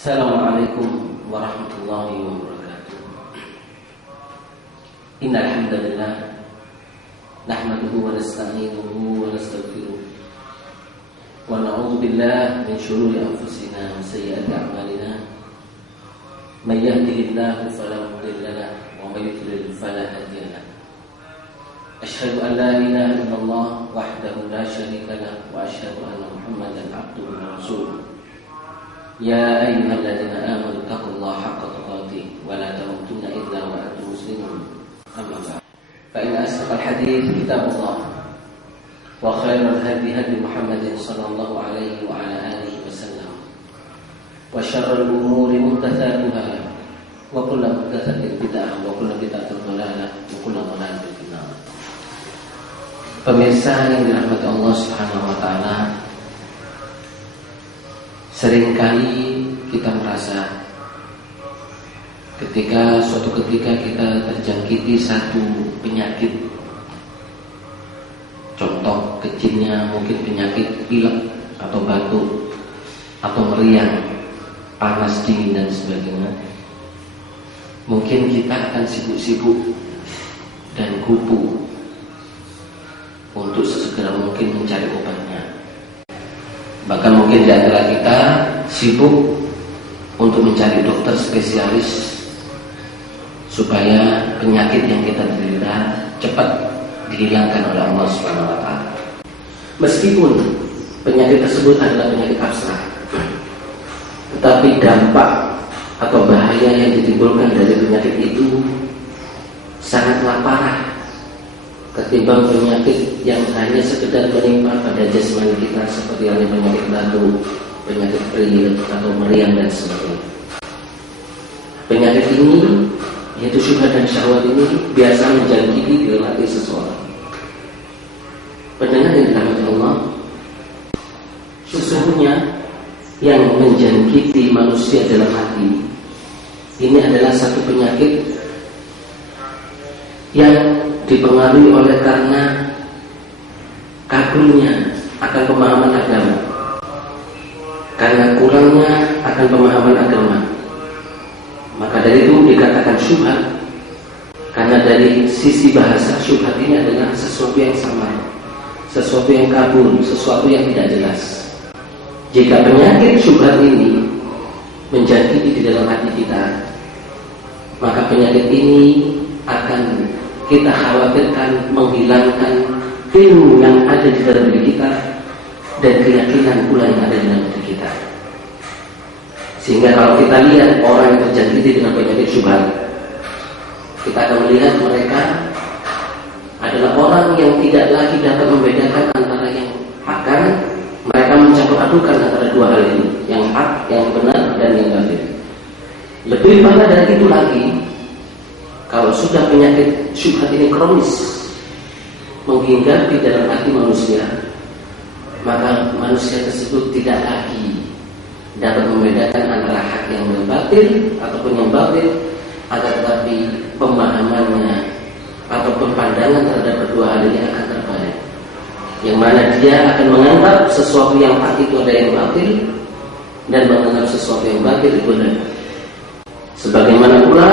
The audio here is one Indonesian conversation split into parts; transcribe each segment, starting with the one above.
Assalamualaikum warahmatullahi wabarakatuh. Innal hamdalillah nahmaduhu wa nasta'inuhu wa nastaghfiruh wa na'udzu billahi min shururi anfusina wa sayyiati a'malina. May yahdihillahu fala mudilla lahu wa may yudlil fala hadiya lahu. Asyhadu an la ilaha illallah wahdahu la syarika lahu wa asyhadu anna Muhammadan abduhu wa rasuluh. Ya ayyuhalladzina amanu taqullaha haqqa tuqatih wa la tamutunna illa wa antum muslimun. Amma ba'd. Fa inna asdaqal hadits kitabullah wa khairal hadi hadi Muhammadin sallallahu alaihi wa ala alihi wasallam. Wa syarrul umuri muhdatsatuha wa kullu muhdatsatin bid'ah wa kullu bid'atin dhalalah wa kullu dhalalatin finnar. Pemirsa yang dirahmati Allah Subhanahu wa taala, seringkali kita merasa suatu ketika kita terjangkiti satu penyakit. Contoh kecilnya mungkin penyakit pilek atau batuk atau meriang, panas, dingin dan sebagainya. Mungkin kita akan sibuk-sibuk dan kupu untuk sesegera mungkin mencari obatnya. Bahkan mungkin di antara kita sibuk untuk mencari dokter spesialis supaya penyakit yang kita derita cepat dihilangkan oleh Allah Subhanahu wa taala. Meskipun penyakit tersebut adalah penyakit abstrak, tetapi dampak atau bahaya yang ditimbulkan dari penyakit itu sangatlah parah ketimbang penyakit yang hanya sekedar menimpa pada jasmani kita seperti halnya penyakit batuk, penyakit pilek atau meriang dan sebagainya. Penyakit ini, yaitu syubhat dan syahwat ini, biasa menjangkiti di dalam hati seseorang. Pendengar yang dirahmati Allah, sesungguhnya yang menjangkiti manusia dalam hati ini adalah satu penyakit yang dipengaruhi oleh karena kabulnya akan pemahaman agama, karena kurangnya akan pemahaman agama. Maka dari itu dikatakan syubhat, karena dari sisi bahasa syubhat ini adalah sesuatu yang samar, sesuatu yang kabur, sesuatu yang tidak jelas. Jika penyakit syubhat ini menjangkiti di dalam hati kita, maka penyakit ini akan kita khawatirkan menghilangkan ilmu yang ada di dalam diri kita dan keyakinan pula yang ada di dalam diri kita. Sehingga kalau kita lihat orang yang terjangkiti dengan penyakit syubhat, kita akan melihat mereka adalah orang yang tidak lagi dapat membedakan antara yang hak, karena mereka mencampur adukan antara dua hal ini, yang hak, yang benar dan yang batil. Lebih parah dari itu lagi, kalau sudah penyakit syubhat ini kronis menghinggapi dalam hati manusia, maka manusia tersebut tidak lagi dapat membedakan antara hak yang batil ataupun yang batil, akan tetapi pemahamannya ataupun pandangan terhadap kedua hal ini akan terbalik, yang mana dia akan menganggap sesuatu yang hak itu ada yang batil dan menganggap sesuatu yang batil itu benar. Sebagaimana pula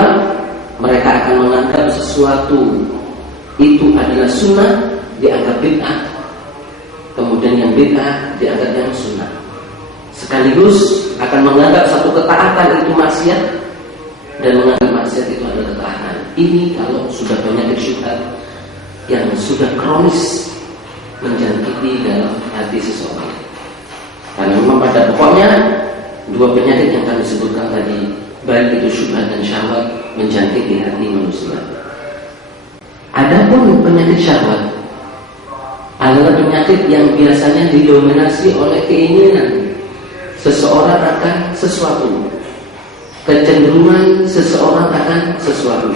mereka akan menganggap sesuatu itu adalah sunnah dianggap bid'ah, kemudian yang bid'ah dianggap yang sunnah. Sekaligus akan menganggap satu ketaatan itu maksiat dan menganggap maksiat itu adalah ketaatan. Ini kalau sudah penyakit syubhat yang sudah kronis menjangkiti dalam hati seseorang. Karena memang pada pokoknya dua penyakit yang kami sebutkan tadi, baik itu syubhat dan syahwat, menjangkiti hati manusia. Adapun penyakit syahwat adalah penyakit yang biasanya didominasi oleh keinginan seseorang akan sesuatu, kecenderungan seseorang akan sesuatu.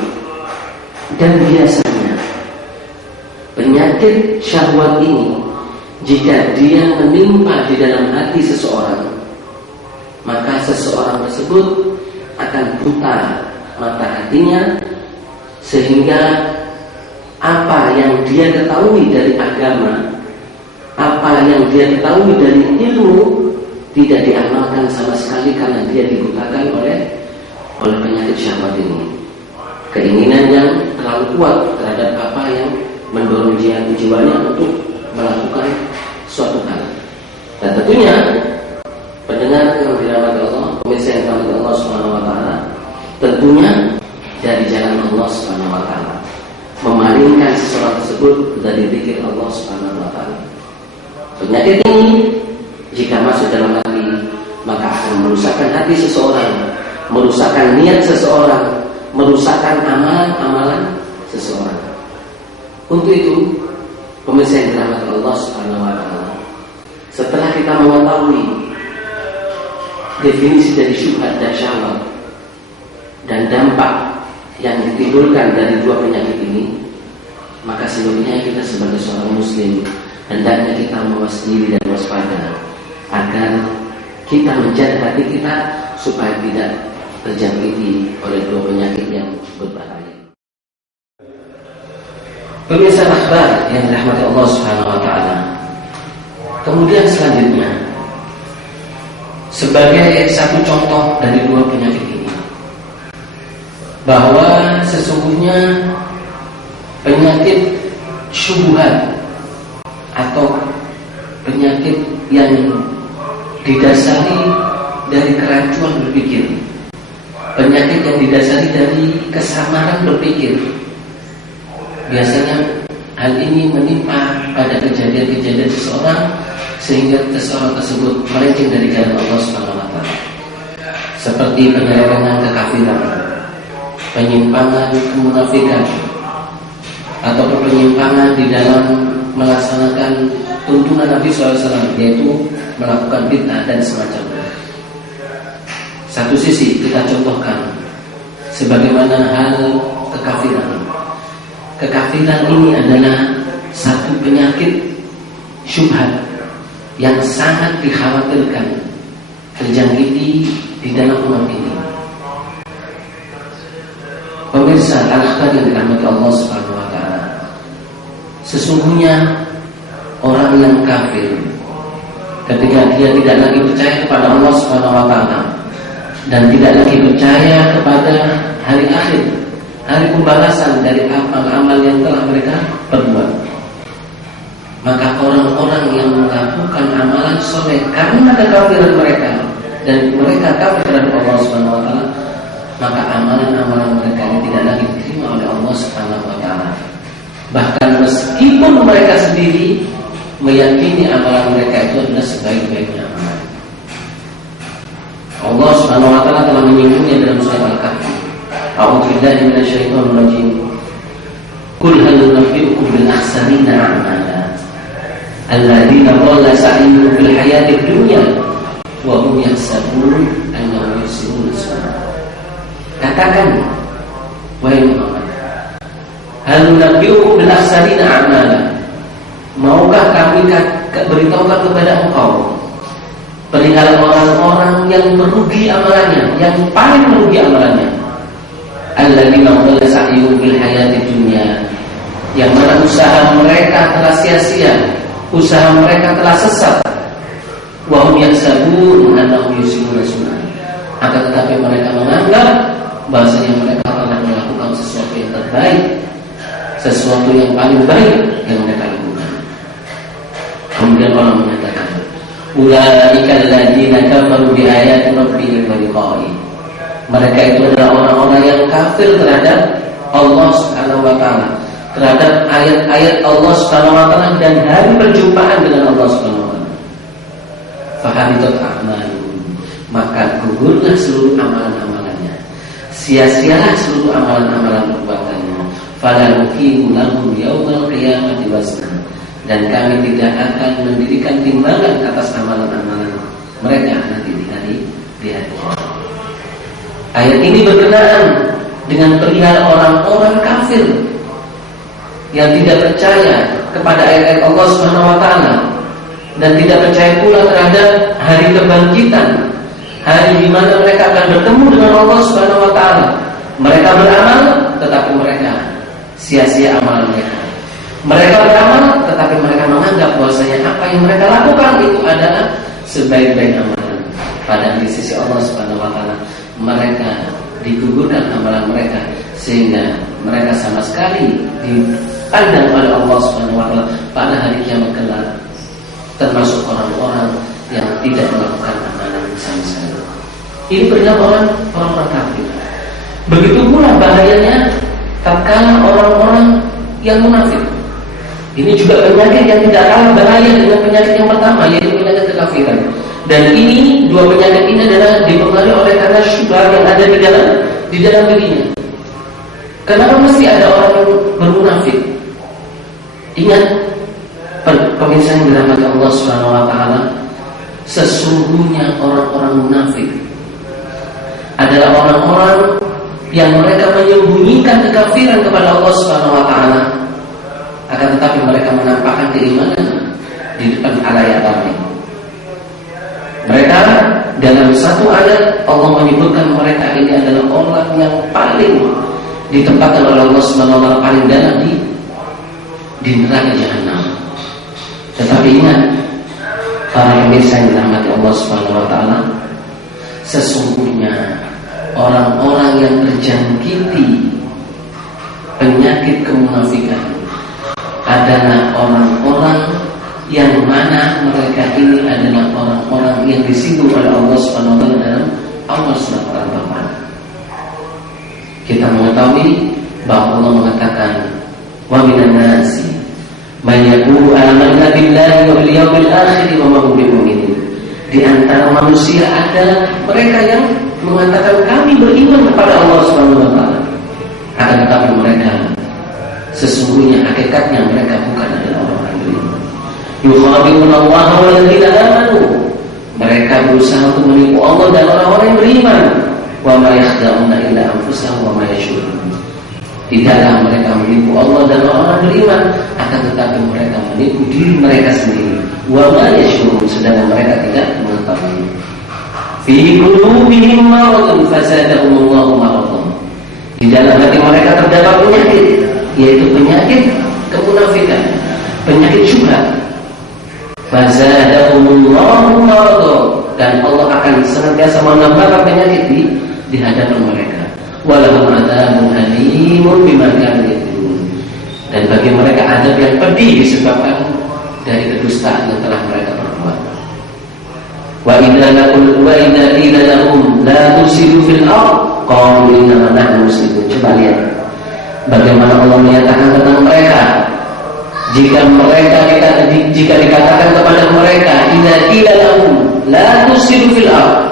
Dan biasanya penyakit syahwat ini, jika dia menimpa di dalam hati seseorang, maka seseorang tersebut akan buta mata hatinya, sehingga apa yang dia ketahui dari agama, apa yang dia ketahui dari ilmu tidak diamalkan amalan sama sekali karena dia dibutakan oleh penyakit syahwat ini. Keinginan yang terlalu kuat terhadap apa yang mendorong jiwanya untuk melakukan suatu hal. Dan tentunya pendengar yang dirahmati Allah, pemirsa yang dirahmati Allah Subhanahu wa taala, tentunya dari jalan Allah Subhanahu wa taala, memalingkan seseorang tersebut dari zikir Allah Subhanahu wa taala. Penyakit ini jika masuk dalam hati, maka akan merusakkan hati seseorang, merusakkan niat seseorang, merusakkan amalan-amalan seseorang. Untuk itu, pemirsa yang dirahmati Allah Subhanahu wa taala, setelah kita mengetahui definisi dari syubhat dan syahwat dan dampak yang ditimbulkan dari dua penyakit ini, maka sebenarnya kita sebagai seorang muslim hendaknya kita mawas diri dan waspada agar kita menjaga hati kita supaya tidak terjangkiti oleh dua penyakit yang berbahaya. Pemirsa akhbar yang dirahmati Allah Subhanahu wa taala. Kemudian selanjutnya, sebagai satu contoh dari dua penyakit ini, bahwa sesungguhnya penyakit syubhat atau penyakit yang didasari dari kerancuan berpikir, penyakit yang didasari dari kesamaran berpikir, biasanya hal ini menimpa pada kejadian-kejadian seseorang sehingga seseorang tersebut melenceng dari jalan Allah Subhanahu wa taala. Seperti penyelewengan kekafiran, penyimpangan kemunafikan, atau penyimpangan di dalam melaksanakan tuntunan Nabi SAW, yaitu melakukan bid'ah dan semacamnya. Satu sisi kita contohkan sebagaimana hal kekafiran. Kekafiran ini adalah satu penyakit syubhat yang sangat dikhawatirkan terjangkiti di dalam umat ini. Pemirsa al-akhbar yang dirahmati Allah Subhanahu wa taala, sesungguhnya orang yang kafir ketika dia tidak lagi percaya kepada Allah Subhanahu wa taala dan tidak lagi percaya kepada hari akhir, hari pembalasan dari amal-amal yang telah mereka perbuat, maka orang-orang yang melakukan amalan soleh karena kekafiran mereka dan mereka kafir terhadap Allah Subhanahu wa taala, maka amalan-amalan mereka ini tidak lagi diterima oleh Allah Subhanahu wa taala. Bahkan meskipun mereka sendiri meyakini amalan mereka itu adalah sebaik-baiknya amalan. Allah Subhanahu wa taala telah menyinggungnya dalam surah Al-Kahfi. A'udzu billahi minasyaitonir rajim. Qul hal nunabbi'ukum bil akhsarina a'mala alladzina dhalla sa'yuhum fil hayatid dunya wa hum yahsabun annahum yuhsinuna sun'a. Katakan, wahai Muhammad, hal nunabbi'ukum bil akhsarina a'mala, maukah kami beritahukan kepada engkau perihal orang-orang yang merugi amalannya, yang paling merugi amalannya, alladzina dhalla sa'yuhum fil hayatid dunya, yang mana usaha mereka telah sia-sia, usaha mereka telah sesat, wa hum yahsabun annahum yuhsinuna sun'a, akan tetapi mereka menganggap bahasanya mereka telah melakukan sesuatu yang terbaik, sesuatu yang paling baik yang mereka lakukan. Kemudian Allah menyatakan, ulaika alladzina kafaru bi ayati rabbihim wa liqa'ihi, mereka itu adalah orang-orang yang kafir terhadap Allah Subhanahu wa taala, terhadap ayat-ayat Allah Subhanahu wa taala dan hari perjumpaan dengan Allah Subhanahu wa taala. Fahabitat a'maluhum, maka gugurlah seluruh amalan-amalannya, sia-sialah seluruh amalan-amalan perbuatannya. Fala nuqimu lahum yaumal qiyamati wazna, dan kami tidak akan mendirikan timbangan atas amalan-amalan mereka nanti di hari kiamat. Ayat ini berkenaan dengan perihal orang-orang kafir yang tidak percaya kepada ayat-ayat Allah Subhanahu wa taala dan tidak percaya pula terhadap hari kebangkitan, hari di mana mereka akan bertemu dengan Allah Subhanahu wa taala. Mereka beramal tetapi mereka sia-sia amalan mereka. Mereka beramal tetapi mereka menganggap bahwasanya apa yang mereka lakukan itu adalah sebaik-baik amalan. padahal di sisi Allah Subhanahu wa taala mereka digugurkan amalan mereka sehingga mereka sama sekali dipandang oleh Allah Subhanahu wa taala pada hari kiamat kelak termasuk orang-orang yang tidak melakukan amalan sama sekali. Ini perilaku orang kafir. Begitu pula bahayanya tatkala orang-orang yang munafik. Ini juga penyakit yang tidak kalah bahaya dengan penyakit yang pertama, yaitu penyakit kekafiran. Dan ini dua penyakit ini adalah dipengaruhi oleh karena syubhat yang ada di dalam dirinya. Kenapa mesti ada orang yang bermunafik? Ingat, pemirsa yang dirahmati Allah Subhanahu wa taala, sesungguhnya orang-orang munafik adalah orang-orang yang mereka menyembunyikan kekafiran kepada Allah Subhanahu wa taala, akan tetapi mereka menampakkan keimanan di depan khalayak ramai. Mereka dalam satu ayat Allah menyebutkan mereka ini adalah orang yang paling ditempatkan oleh Allah Subhanahu wa taala paling dalam di neraka jahanam. Tetapi ingat, para pemirsa yang dirahmati Allah Subhanahu wa taala, sesungguhnya orang-orang yang terjangkiti penyakit kemunafikan adalah orang-orang yang mana mereka ini adalah orang-orang yang disinggung oleh Allah Subhanahu wa taala dalam Allah Subhanahu wa taala. Kita mengetahui bahwa Allah mengatakan wa minan nasi may yaqulu amanna billahi wal yawmil akhir wa ma hum bimu'minin. Di antara manusia ada mereka yang mengatakan kami beriman kepada Allah Subhanahu wa taala, akan tetapi mereka sesungguhnya hakikatnya mereka bukan adalah orang-orang beriman. Yukhadi'una Allah wal ladzina amanu. Mereka berusaha untuk menipu Allah dan orang-orang yang beriman. Wa ma yakhda'una illa anfusahum wa ma yash'urun. Tidaklah mereka menipu Allah dan orang-orang beriman, akan tetapi mereka menipu diri mereka sendiri. Wa ma yash'urun, sedangkan mereka tidak mengetahui. Fi qulubihim maradun fazadahumullahu maradan. Di dalam hati mereka terdapat penyakit, yaitu penyakit kemunafikan, penyakit syubhat. Fazadahumullahu maradan, dan Allah akan senantiasa menambahkan penyakit di hadapan mereka. Walahum adzabun alimun bima kanu yaktubun, dan bagi mereka azab yang pedih disebabkan dari kedustaan yang telah mereka perbuat. Wa idza qila lahum la tusidu fil ardh qalu inna nahnu muslimun. Coba lihat bagaimana Allah menyatakan tentang mereka. Jika dikatakan kepada mereka idza qila lahum la tusidu fil ardh,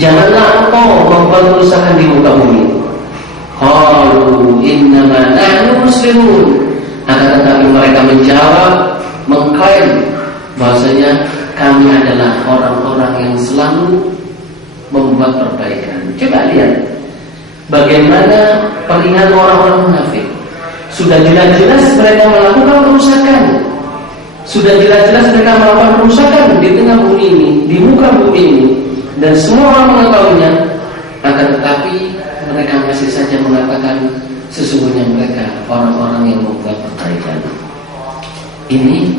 janganlah engkau membuat kerusakan di muka bumi. Qalu innama nahnu muslimun, akan tetapi mereka menjawab, mengklaim bahwasanya kami adalah orang-orang yang selalu membuat perbaikan. Coba lihat bagaimana perlihat orang-orang munafik. Sudah jelas-jelas mereka melakukan kerusakan. Sudah jelas-jelas mereka melakukan kerusakan di tengah bumi ini, di muka bumi ini, dan semua orang mengetahuinya. Akan tetapi mereka masih saja mengatakan sesungguhnya mereka orang-orang yang membuat perbaikan. Ini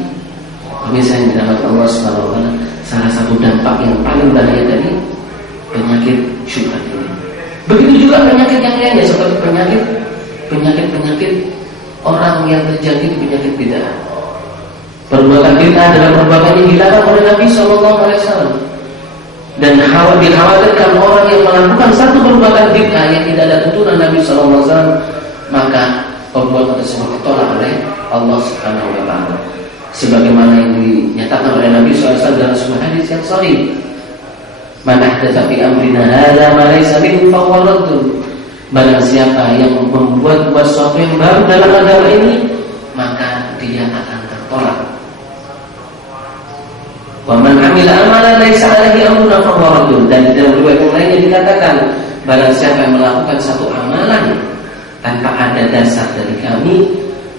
misalnya dalam Allah Subhanahu wa taala, salah satu dampak yang paling bahaya dari penyakit syubhat ini. Begitu juga penyakit yang lainnya, seperti penyakit orang yang terjangkit penyakit bid'ah. Perbuatan bid'ah adalah perbuatan yang dilarang oleh Nabi sallallahu alaihi wasallam. Dan dikhawatirkan orang yang melakukan satu perbuatan bid'ah yang tidak ada tuntunan Nabi sallallahu alaihi wasallam, maka perbuatan tersebut ditolak oleh Allah Subhanahu wa taala. Sebagaimana yang dinyatakan oleh Nabi SAW dalam sebuah hadis yang sahih, man ahdatsa fi amrina hadza ma laysa minhu fa huwa raddun. Barang siapa yang membuat sesuatu yang baru dalam agama ini, maka dia akan tertolak. Wa man 'amila amalan laysa 'alaihi amruna fa huwa raddun. Dan di dalam riwayat yang lainnya dikatakan, barang siapa yang melakukan satu amalan tanpa ada dasar dari kami,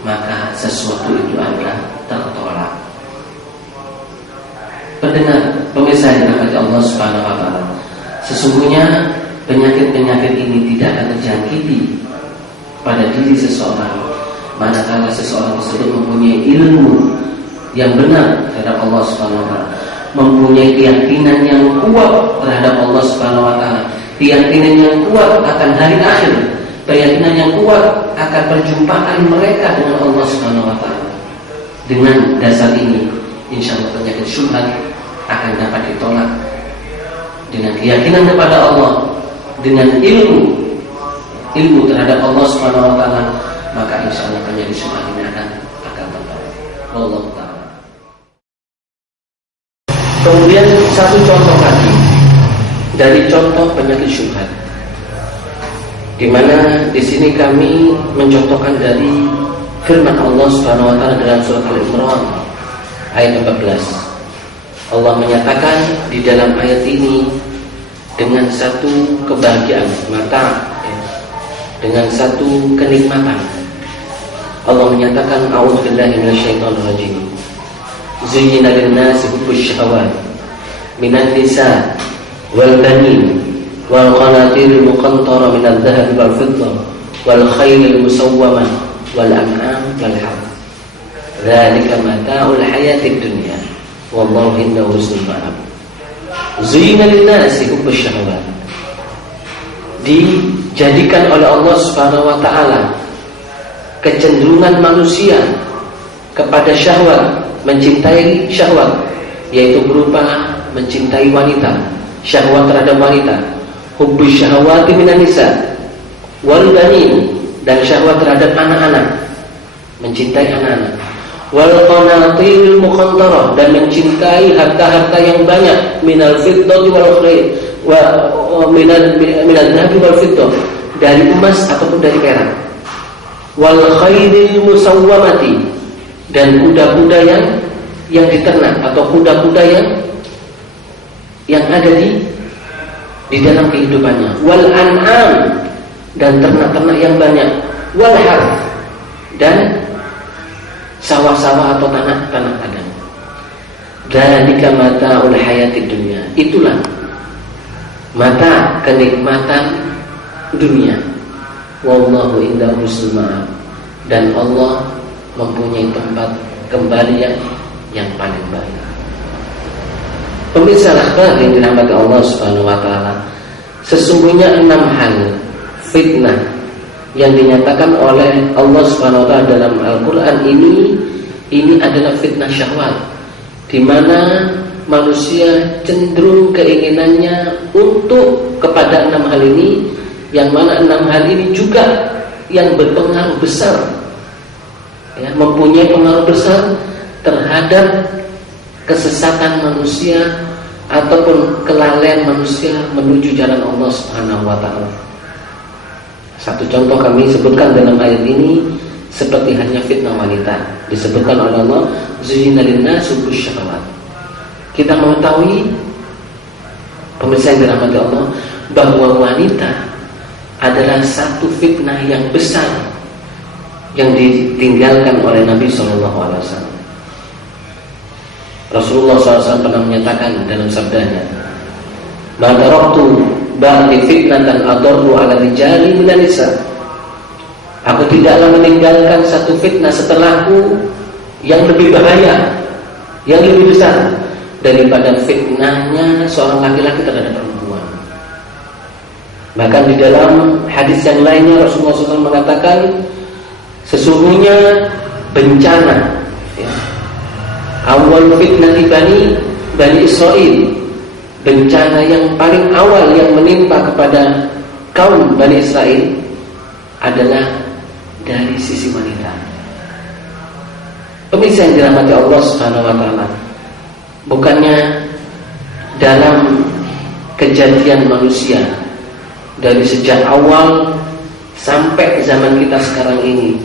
maka sesuatu itu adalah tertolak. Pendengar, pemirsa yang dirahmati Allah Subhanahu wa taala, sesungguhnya penyakit-penyakit ini tidak akan terjangkiti pada diri seseorang manakala seseorang tersebut mempunyai ilmu yang benar terhadap Allah Subhanahu wa taala, mempunyai keyakinan yang kuat terhadap keyakinan yang kuat akan hari akhir, keyakinan yang kuat akan perjumpaan mereka dengan Allah Subhanahu wa taala. Dengan dasar ini, insya Allah penyakit syubhat akan dapat ditolak. Dengan keyakinan kepada Allah, dengan ilmu terhadap Allah Subhanahu wa taala, maka insya Allah penyakit syubhat ini akan tertolak. Allah taala. Kemudian satu contoh lagi dari contoh penyakit syubhat, di mana di sini kami mencontohkan dari firman Allah Subhanahu wa taala dalam surat Al-Imran ayat 14. Allah menyatakan di dalam ayat ini dengan satu kebahagiaan mata, dengan satu kenikmatan. Allah menyatakan a'udzubillahi minasyaitonir rajim. Zuyyina lin-nasi hubbus syahawat minan nisa wal banin wal qanatiril muqantara minadh dhahabi wal fiddah wal khaylil musawwamah wal an'am wal harth. Dzalika mata'ul hayatid dunya wallahu indahu husnul ma'ab. Zuyyina lin-nasi hubbus syahawat. Dijadikan oleh Allah Subhanahu wa taala kecenderungan manusia kepada syahwat, mencintai syahwat, yaitu berupa mencintai wanita, syahwat terhadap wanita, hubbus syahawati minan nisa wal banin, dan syahwat terhadap anak-anak, mencintai anak-anak, wal qanatiril muqantarah, dan mencintai harta-harta yang banyak, minal fiddati wal khayl wa minal dhahabi wal fiddah, dari emas ataupun dari perak, wal khaylil musawwamati, dan kuda-kuda yang diternak atau kuda-kuda yang ada di dalam kehidupannya, wal an'am, dan ternak-ternak yang banyak, wal harth, dan sawah-sawah atau tanah-tanah padang. Dzalika mata'ul hayatid dunya. Itulah mata kenikmatan dunia. Wallahu indahu husnul ma'ab. Dan Allah mempunyai tempat kembali yang paling baik. Pemirsa akhbar yang dirahmati Allah Subhanahu wa taala, sesungguhnya 6 hal fitnah yang dinyatakan oleh Allah Subhanahu wa taala dalam Al-Qur'an ini adalah fitnah syahwat, di mana manusia cenderung keinginannya untuk kepada 6 hal ini, yang mana 6 hal ini juga yang berpengaruh besar, ya, mempunyai pengaruh besar terhadap kesesatan manusia ataupun kelalaian manusia menuju jalan Allah Subhanahu wa taala. Satu contoh kami sebutkan dalam ayat ini, seperti hanya fitnah wanita, disebutkan oleh Allah zuyyina lin-nasi hubbus syahawat. Kita mengetahui, pemirsa yang dirahmati Allah, bahwa wanita adalah satu fitnah yang besar yang ditinggalkan oleh Nabi SAW. Rasulullah SAW pernah menyatakan dalam sabdanya, "Ma taraktu ba'di fitnatan adarru 'ala rijali minan nisa." Aku tidaklah meninggalkan satu fitnah setelahku yang lebih bahaya, yang lebih besar daripada fitnahnya seorang laki-laki terhadap perempuan. Bahkan di dalam hadis yang lainnya Rasulullah SAW mengatakan, sesungguhnya bencana, ya, awal fitnah Bani Israel, bencana yang paling awal yang menimpa kepada kaum Bani Israel adalah dari sisi wanita. Pemirsa yang dirahmati Allah Subhanahu wa taala, bukannya dalam kejadian manusia dari sejak awal sampai zaman kita sekarang ini,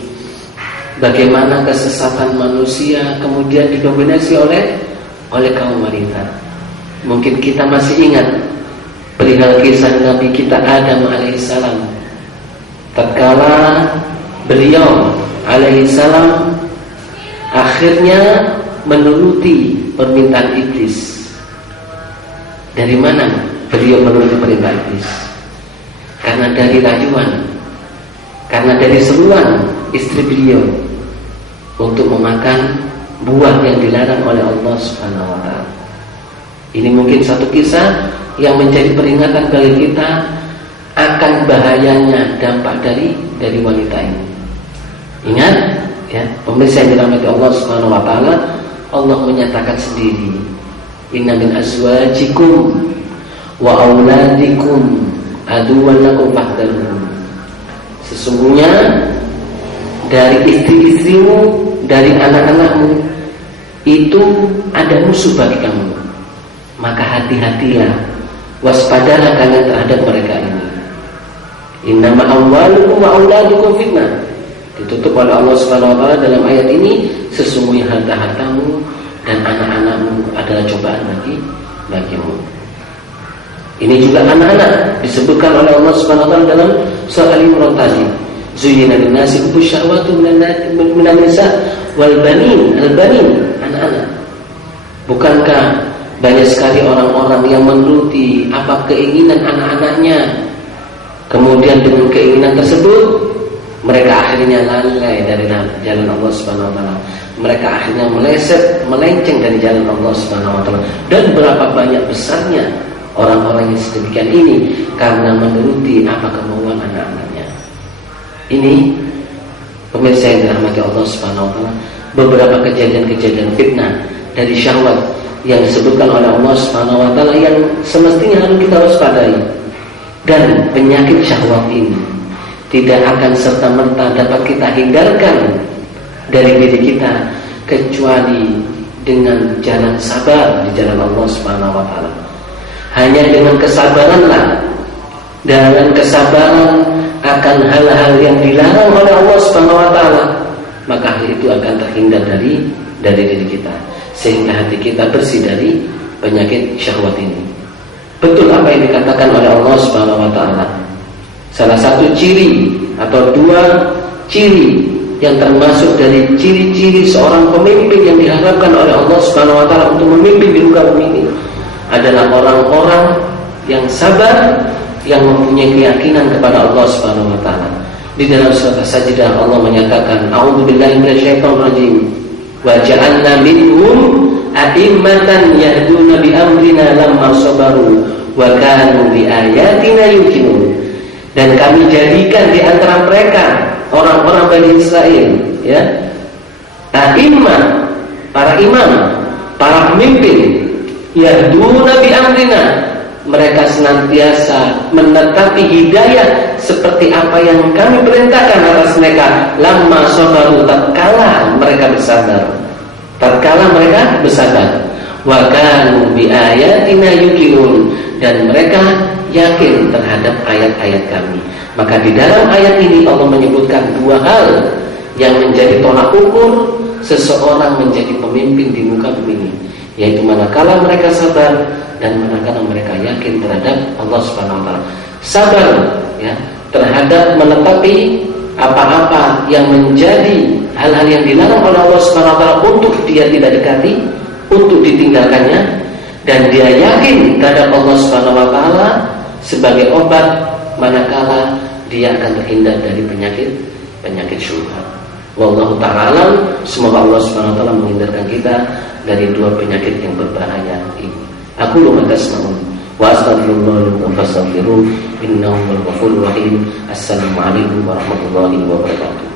bagaimana kesesatan manusia kemudian didominasi oleh kaum wanita. Mungkin kita masih ingat perihal kisah Nabi kita Adam alaihissalam, tatkala beliau alaihissalam akhirnya menuruti permintaan iblis. Dari mana beliau menuruti perintah iblis? Karena dari rayuan, karena dari seruan istri beliau untuk memakan buah yang dilarang oleh Allah Subhanahu wa taala. Ini mungkin satu kisah yang menjadi peringatan bagi kita akan bahayanya dampak dari wanita ini. Ingat ya, pemirsa yang dirahmati Allah Subhanahu wa taala, Allah menyatakan sendiri, inna min azwajikum wa auladikum aduwwan lakum fahdharuhum. Sesungguhnya dari istri-istrimu, dari anak-anakmu itu ada musuh bagi kamu. Maka hati-hatilah, waspadalah kalian terhadap mereka ini. Innama amwalukum wa auladukum fitnah. Ditutup oleh Allah Subhanahu wa taala dalam ayat ini, sesungguhnya harta-hartamu dan anak-anakmu adalah cobaan bagimu. Ini juga anak-anak disebutkan oleh Allah Subhanahu wa taala dalam surah Al-Imran tadi. Zuyyina lin-nasi hubbu syahwati minan nisa wal banin, al-banin, anak-anak. Bukankah banyak sekali orang-orang yang menuruti apa keinginan anak-anaknya? Kemudian dengan keinginan tersebut mereka akhirnya lalai dari jalan Allah Subhanahu wa taala. Mereka akhirnya melenceng dari jalan Allah Subhanahu wa taala. Dan berapa banyak besarnya orang-orang yang sedemikian ini karena menuruti apa kemauan anak-anaknya. Ini pemirsa yang dirahmati Allah Subhanahu wa taala, beberapa kejadian-kejadian fitnah dari syahwat yang disebutkan oleh Allah Subhanahu wa taala yang semestinya harus kita waspadai. Dan penyakit syahwat ini tidak akan serta-merta dapat kita hindarkan dari diri kita kecuali dengan jalan sabar di jalan Allah Subhanahu wa taala. Hanya dengan kesabaranlah, dengan kesabaran akan hal-hal yang dilarang oleh Allah Subhanahu wa taala, maka hal itu akan terhindar dari diri kita, sehingga hati kita bersih dari penyakit syahwat ini. Betul apa yang dikatakan oleh Allah Subhanahu wa taala. Salah satu ciri atau dua ciri yang termasuk dari ciri-ciri seorang pemimpin yang diharapkan oleh Allah Subhanahu wa taala untuk memimpin di muka bumi ini adalah orang-orang yang sabar, yang mempunyai keyakinan kepada Allah Subhanahu wa taala. Di dalam surah As-Sajdah Allah menyatakan, a'udzubillahi minasyaitonir rajim. Wa ja'alna minhum a'immatan yahduna bi amrina lamma sabaru wa kanu bi ayatina yuqinun. Dan kami jadikan di antara mereka orang-orang Bani Israel, ya, a'immah, para imam, para pemimpin, yahduna bi amrina, mereka senantiasa menetapi hidayah seperti apa yang kami perintahkan atas mereka. Lamma sabaru, tatkala mereka bersabar. Wa kanu bi ayatina yuqinun, dan mereka yakin terhadap ayat-ayat kami. Maka di dalam ayat ini Allah menyebutkan dua hal yang menjadi tolak ukur seseorang menjadi pemimpin di muka bumi ini, yaitu manakala mereka sabar dan manakala mereka yakin terhadap Allah Subhanahu wa taala. Sabar ya terhadap menetapi apa-apa yang menjadi hal-hal yang dilarang oleh Allah Subhanahu wa taala untuk dia tidak dekati, untuk ditinggalkannya, dan dia yakin terhadap Allah Subhanahu wa taala sebagai obat manakala dia akan terhindar dari penyakit syubhat. Wallahu ta'ala, semoga Allah Subhanahu wa taala menghindarkan kita dari dua penyakit yang berbahaya ini. Aku lu tasma'un wa astaghfirullah wa fastaghfiruh innahu huwal ghafurur rahim. Assalamualaikum warahmatullahi wabarakatuh.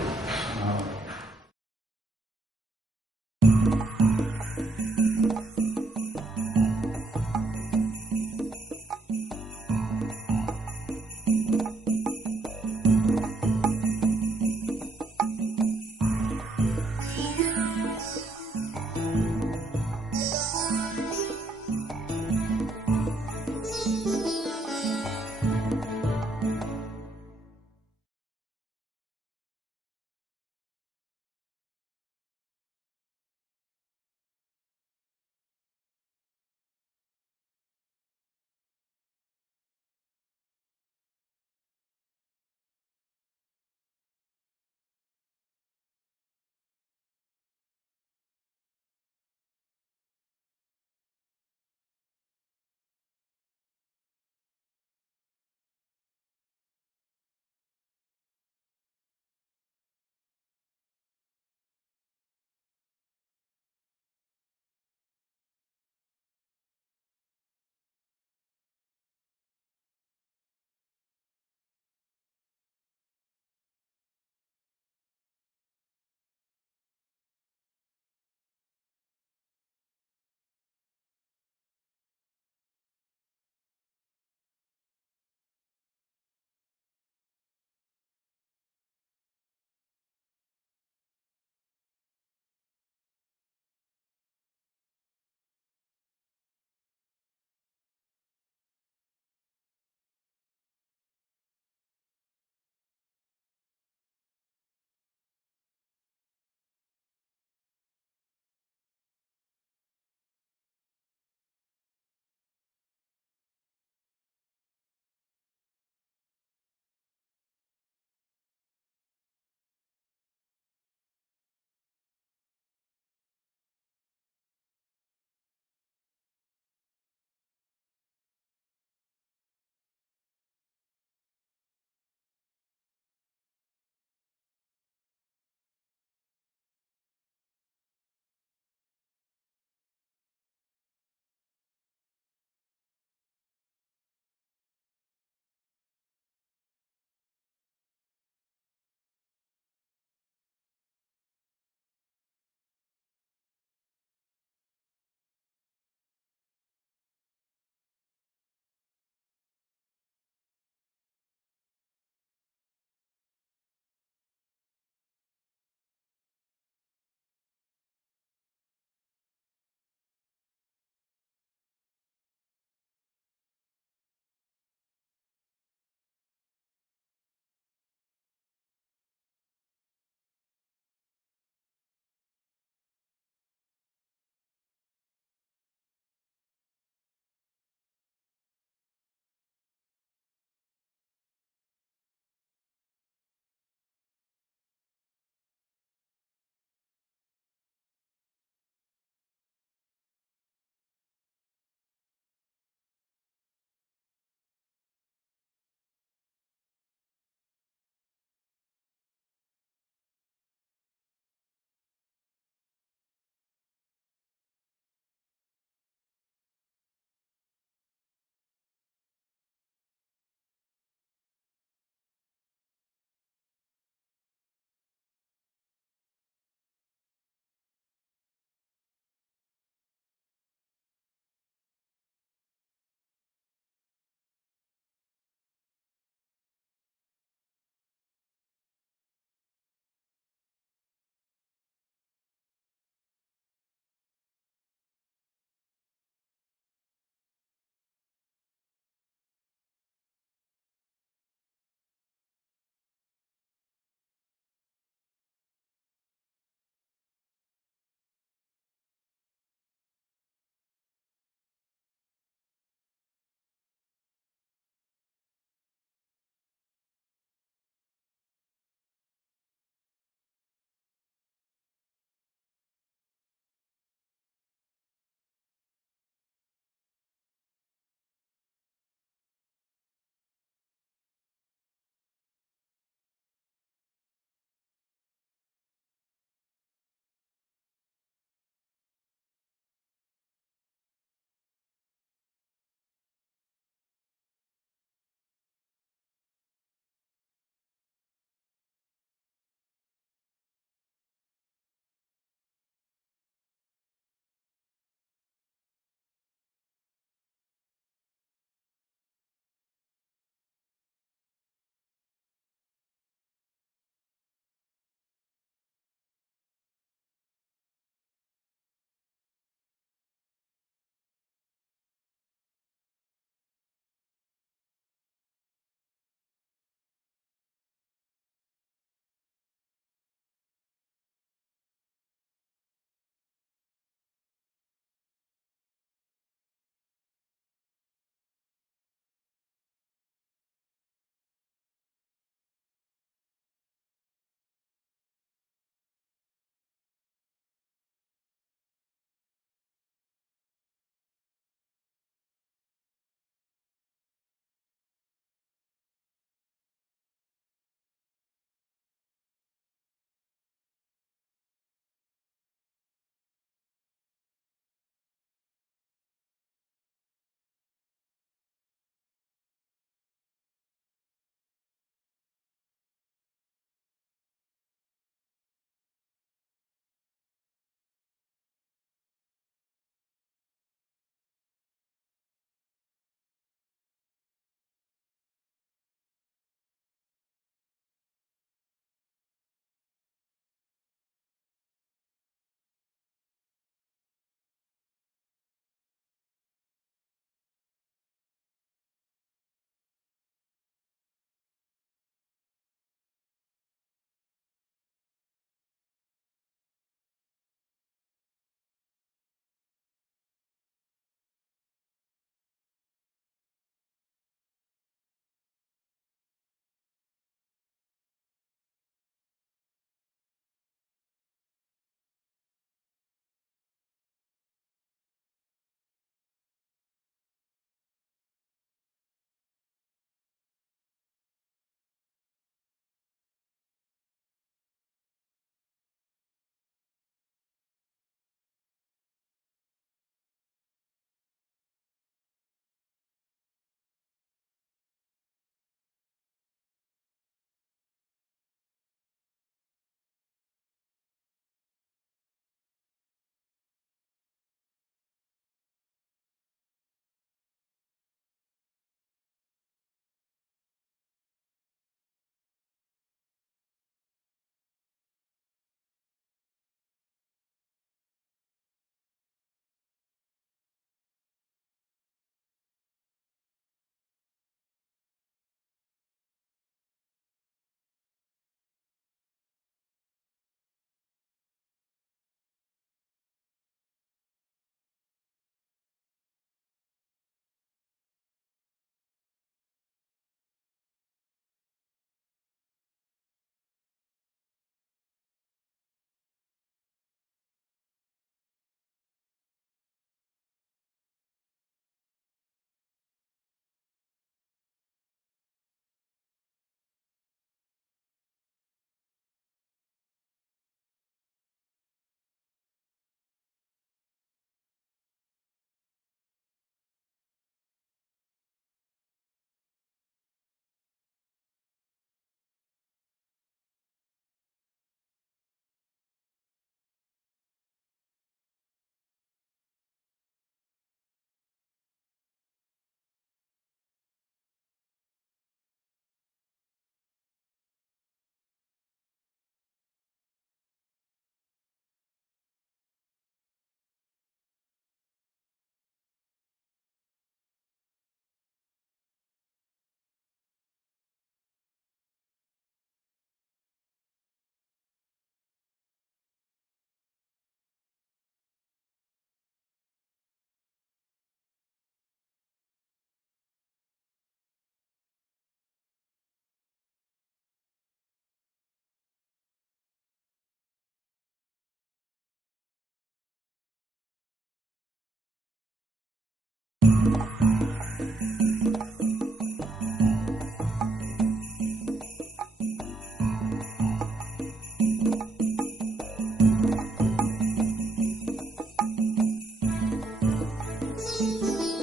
Thank you.